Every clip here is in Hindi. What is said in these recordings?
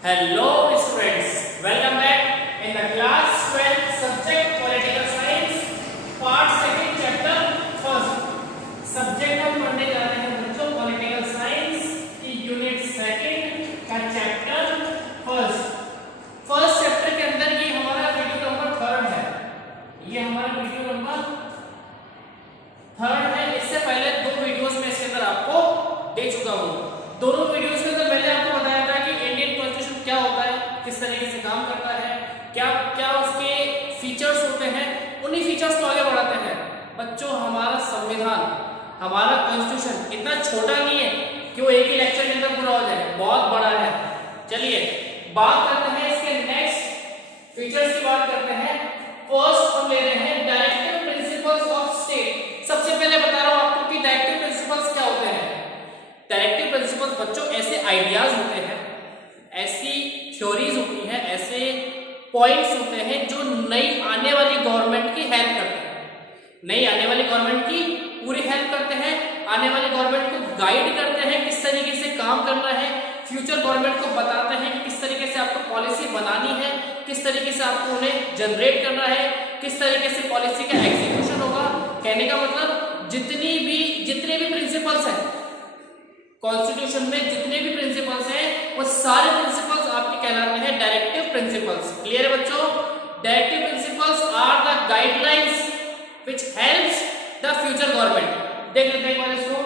Hello students, welcome back in the class 12 subject political science part second chapter first subject हम पढ़ने जा रहे हैं बच्चों political science की यूनिट सेकंड का चैप्टर फर्स्ट चैप्टर के अंदर ये हमारा वीडियो नंबर थर्ड है। ये हमारा वीडियो नंबर थर्ड है। इससे पहले दो वीडियोस में इसके अंदर आपको दे चुका हूँ। दोनों वीडियोस के अंदर मैंने आपको बताया था कि इंडियन कॉन्स्टिट्यूशन क्या होता है, किस तरीके से काम करता है, क्या क्या उसके फीचर्स होते हैं, उन्हीं फीचर्स को आगे बढ़ाते हैं। बच्चों हमारा संविधान, हमारा कॉन्स्टिट्यूशन इतना छोटा नहीं है कि वो एक ही लेक्चर के अंदर पूरा हो जाए, बहुत बड़ा है। चलिए बात करते हैं इसके नेक्स्ट फीचर्स की बात करते हैं। फर्स्ट हम ले रहे हैं डायरेक्टिव प्रिंसिपल्स ऑफ स्टेट। सबसे पहले बता रहा हूं आपको कि डायरेक्टिव प्रिंसिपल्स क्या होते हैं। डायरेक्टिव प्रिंसिपल्स बच्चों ऐसे आइडियाज होते हैं, ऐसी थ्योरीज होती हैं, ऐसे पॉइंट्स होते हैं जो नई आने वाली गवर्नमेंट की हेल्प करते हैं। नई आने वाली गवर्नमेंट की पूरी हेल्प करते हैं, आने वाली गवर्नमेंट को गाइड करते हैं किस तरीके से काम करना है, फ्यूचर गवर्नमेंट को बताते हैं कि किस तरीके से आपको पॉलिसी बनानी है, किस तरीके से आपको उन्हें जनरेट करना है, किस तरीके से पॉलिसी का एग्जीक्यूशन होगा। कहने का मतलब जितने भी प्रिंसिपल्स हैं कॉन्स्टिट्यूशन में, जितने भी प्रिंसिपल्स हैं वो सारे प्रिंसिपल्स आपके कहलाते हैं डायरेक्टिव प्रिंसिपल्स। क्लियर है बच्चों? Directive principles are the guidelines which helps the future government. देख लेते हैं एक बार इसको।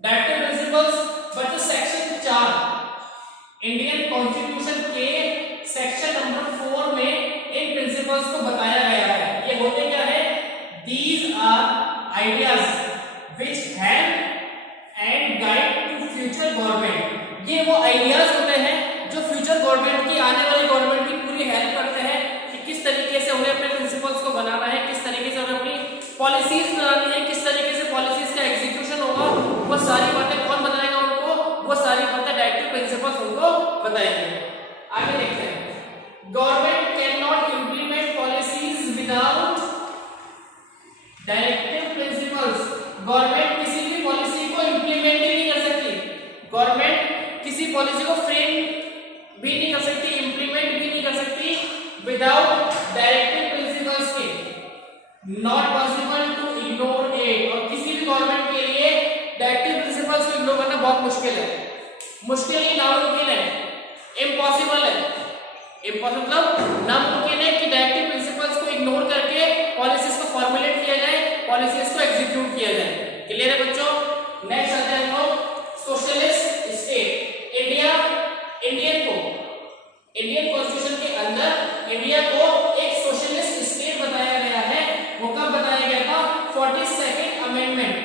डायरेक्टिव प्रिंसिपल्स बच्चों सेक्शन 4 इंडियन कॉन्स्टिट्यूशन के सेक्शन नंबर 4 में इन प्रिंसिपल्स को बताया गया है। ये होते क्या है? These are ideas which help and guide to future government. ये वो आइडियाज होते हैं जो फ्यूचर गवर्नमेंट की, आने वाली गवर्नमेंट की पूरी हेल्प करते हैं कि किस तरीके से उन्हें अपने प्रिंसिपल्स को बनाना है, किस तरीके से उन्हें अपनी पॉलिसीज बनानी है, किस तरीके से पॉलिसीज का एग्जीक्यूशन होगा। वो सारी बातें कौन बताएगा उनको? वो सारी बातें डायरेक्टिव प्रिंसिपल्स उनको बताएंगे। आगे देखते हैं। Government can not implement policies without directive principles. Government किसी भी पॉलिसी को इंप्लीमेंट ही नहीं कर सकती, गवर्नमेंट किसी पॉलिसी को फ्रेम भी नहीं कर सकती, इंप्लीमेंट भी नहीं कर सकती विदाउट डायरेक्टिव प्रिंसिपल्स के। Not possible to ignore it. और किसी भी गवर्नमेंट के लिए डायरेक्टिव प्रिंसिपल्स को इग्नोर करना बहुत मुश्किल है। मुश्किल ही नामुमकिन है, इम्पॉसिबल है। इम्पॉसिबल मतलब नामुमकिन है कि डायरेक्टिव प्रिंसिपल्स को इग्नोर करके पॉलिसीज को फॉर्मुलेट किया जाए, पॉलिसीज को एग्जीक्यूट किया जाए। क्लियर है बच्चों? नेक्स्ट आते हैं हम लोग सोशलिस्ट स्टेट। इंडियन कॉन्स्टिट्यूशन के अंदर इंडिया को एक सोशलिस्ट स्टेट बताया गया है। वो कब बताया गया था? 42nd amendment.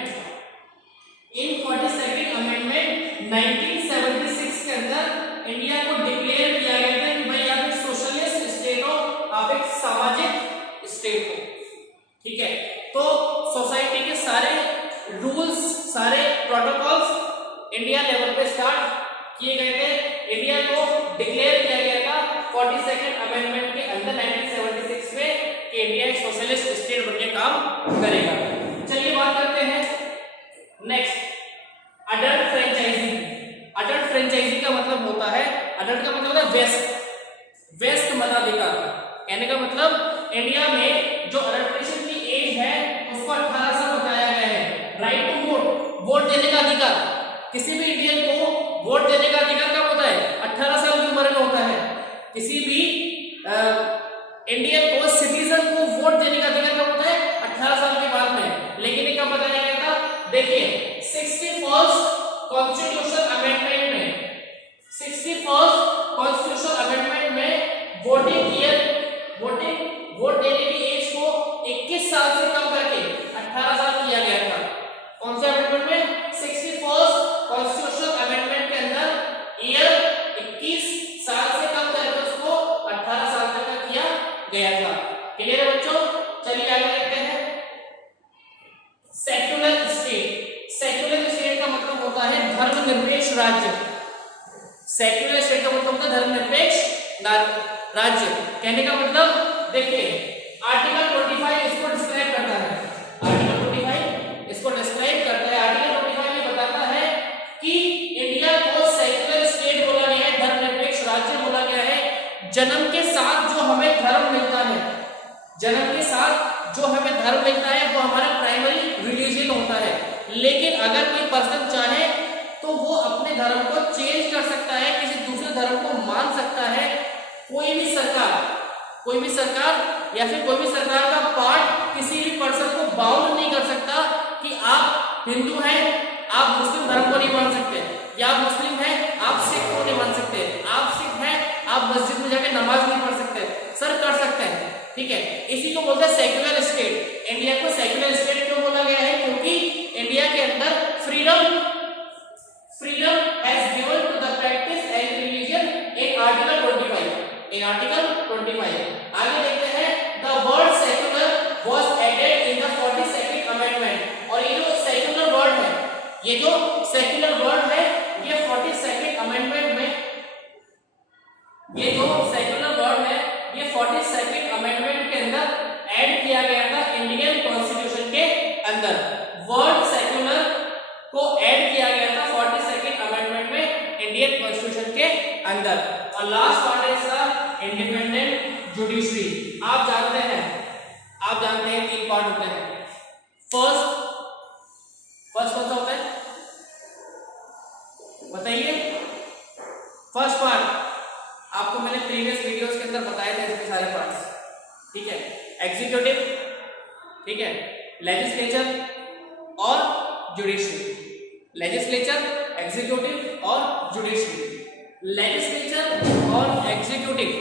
इन 42nd अमेंडमेंट 1976 के अंदर इंडिया को डिक्लेयर किया गया था कि भाई आप एक सोशलिस्ट स्टेट हो, आप एक सामाजिक स्टेट हो। ठीक है, तो सोसाइटी के सारे रूल्स, सारे प्रोटोकॉल्स इंडिया लेवल पे स्टार्ट किए गए थे। इंडिया को डिक्लेयर किया गया था 42nd अमेंडमेंट के अंदर 1976 में कि इंडिया एक सोशलिस्ट स्टेट बनके काम करेगा। चलिए बात करते हैं next, adult franchising. Adult franchising का मतलब होता है, अडल्ट का मतलब है वेस्ट मताधिकार। कहने का मतलब इंडिया में जो अडल्ट्रेशन की एज है उसको 18 साल बताया गया है। राइट टू वोट देने का अधिकार, किसी भी इंडियन को वोट देने का अधिकार कब होता है? 18 साल की उम्र में होता है। किसी भी इंडियन को, सिटीजन को वोट देने का अधिकार कब होता है? 18 साल के बाद में। लेकिन ये कब बताया गया था? देखिए 61st कॉन्स्टिट्यूशन अमेंडमेंट में, 61st कॉन्स्टिट्यूशन अमेंडमेंट में वोट देने की एज को 21 साल से कम करके 18 साल किया गया था। कौन से अमेंडमेंट में? 61st कॉन्स्टिट्यूशन अमेंडमेंट के अंदर ईयर 21 साल से कम करके उसको 18 साल तक का किया गया था। क्लियर है बच्चों? चलिए आगे देखते हैं। Secular state. सेक्युलर स्टेट का मतलब होता है धर्मनिरपेक्ष राज्य। सेक्युलर स्टेट का मतलब होता है धर्मनिरपेक्ष राज्य। कहने का मतलब देखिए आर्टिकल 25 इसको डिस्क्राइब करता है। आर्टिकल 25 इसको डिस्क्राइब करता है। आर्टिकल 25 ये बताता है कि इंडिया को सेक्युलर स्टेट बोला गया है जन्म के साथ जो हमें धर्म मिलता है, जन्म के साथ जो हमें धर्म मिलता है वो हमारा प्राइमरी रिलीजन होता है। लेकिन अगर कोई पर्सन चाहे तो वो अपने धर्म को चेंज कर सकता है, किसी दूसरे धर्म को मान सकता है। कोई भी सरकार या फिर कोई भी सरकार का पार्ट किसी भी पर्सन को बाउंड नहीं कर सकता कि आप हिंदू हैं, आप मुस्लिम धर्म को नहीं मान सकते, या आप मुस्लिम हैं, आप सिख को नहीं मान सकते, आप सिख हैं, आप मस्जिद में जाकर नमाज नहीं पढ़ सकते। सर कर सकते हैं, ठीक है। इसी को बोलते हैं सेक्युलर स्टेट। इंडिया को सेक्युलर स्टेट क्यों बोला गया है? क्योंकि इंडिया के अंदर freedom has given to the practice and religion in article 25। आगे देखते हैं, the word secular was added in the 42nd amendment. और ये जो सेक्युलर वर्ड है, ये 42nd अमेंडमेंट में, ये जो सेक्युलर वर्ड है ये 42nd अमेंडमेंट के अंदर ऐड किया गया था इंडियन कॉन्स्टिट्यूशन के अंदर। वर्ड सेक्युलर को ऐड किया गया था 42nd अमेंडमेंट में इंडियन कॉन्स्टिट्यूशन के अंदर। और लास्ट पार्ट है इसका इंडिपेंडेंट जुडिशरी। आप जानते हैं 3 पार्ट होते हैं। फर्स्ट कौन सा होता है बताइए? फर्स्ट पार्ट आपको मैंने प्रीवियस वीडियोस के अंदर बताए थे इसके सारे पार्ट्स, ठीक है। एग्जीक्यूटिव, ठीक है, लेजिस्लेचर और जुडिशरी। लेजिस्लेचर, एग्जीक्यूटिव और जुडिशरी। लेजिस्लेचर और एग्जीक्यूटिव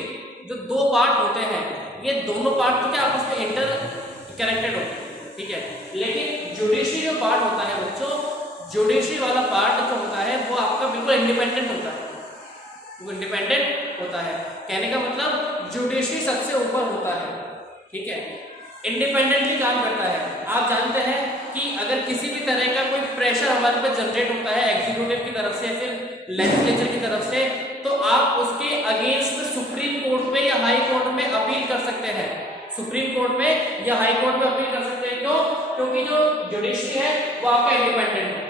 जो 2 पार्ट होते हैं, ये दोनों पार्ट तो क्या आपस में इंटर कनेक्टेड होते हैं, ठीक है। लेकिन जुडिशरी जो पार्ट होता है बच्चों, जुडिशरी वाला पार्ट जो होता है वो आपका बिल्कुल इंडिपेंडेंट होता है, वो इंडिपेंडेंट होता है। कहने का मतलब जुडिशरी सबसे ऊपर होता है, ठीक है, इंडिपेंडेंटली काम करता है। आप जानते हैं कि अगर किसी भी तरह का कोई प्रेशर हमारे पर जनरेट होता है एग्जीक्यूटिव की तरफ से या फिर लेजिस्लेचर की तरफ से, तो आप उसके अगेंस्ट सुप्रीम कोर्ट में या हाई कोर्ट में अपील कर सकते हैं। सुप्रीम कोर्ट में या हाई कोर्ट में अपील कर सकते हैं। क्यों? क्योंकि जो जुडिशरी है वो आपका इंडिपेंडेंट है,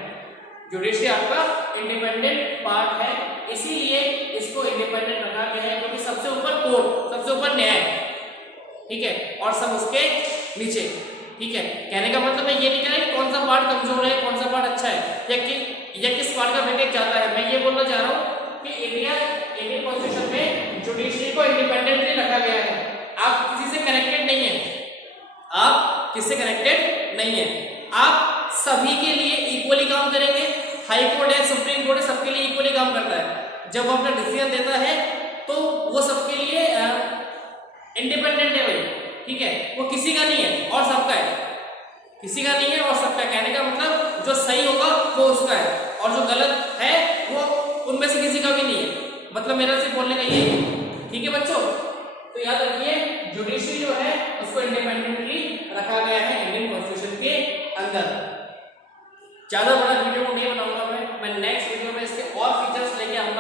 जुडिशरी आपका इंडिपेंडेंट पार्ट है, इसीलिए इसको इंडिपेंडेंट रखा गया है। क्योंकि सबसे ऊपर कोर्ट, सबसे ऊपर न्याय, ठीक है, और सब उसके नीचे, ठीक है। कहने का मतलब मैं ये नहीं कह रहा कि कौन सा पार्ट कमजोर है, कौन सा पार्ट अच्छा है, या किस पार्ट का वेटेज ज्यादा है। मैं ये बोलना चाह रहा हूँ कि इंडियन कॉन्स्टिट्यूशन में जुडिशरी को इंडिपेंडेंटली रखा गया है। आप किसी से कनेक्टेड नहीं है, आप किससे कनेक्टेड नहीं है, आप सभी के लिए इक्वली काम करेंगे। हाई कोर्ट है, सुप्रीम कोर्ट है, सबके लिए इक्वली काम करता है। जब वो अपना डिसीजन देता है तो वो सबके लिए इंडिपेंडेंट है भाई, ठीक है, वो किसी का नहीं है और सबका है, किसी का नहीं है और सबका। कहने का मतलब जो सही होगा वो उसका है और जो गलत है वो उनमें से किसी का भी नहीं है। मतलब मेरा सिर्फ बोलने का ये है, ठीक है बच्चों। तो याद रखिए जुडिशरी जो है उसको इंडिपेंडेंटली रखा गया है इंडियन कॉन्स्टिट्यूशन के अंदर। ज्यादा बड़ा वीडियो नहीं बनाऊंगा मैं नेक्स्ट वीडियो में इसके और फीचर्स लेके आऊंगा।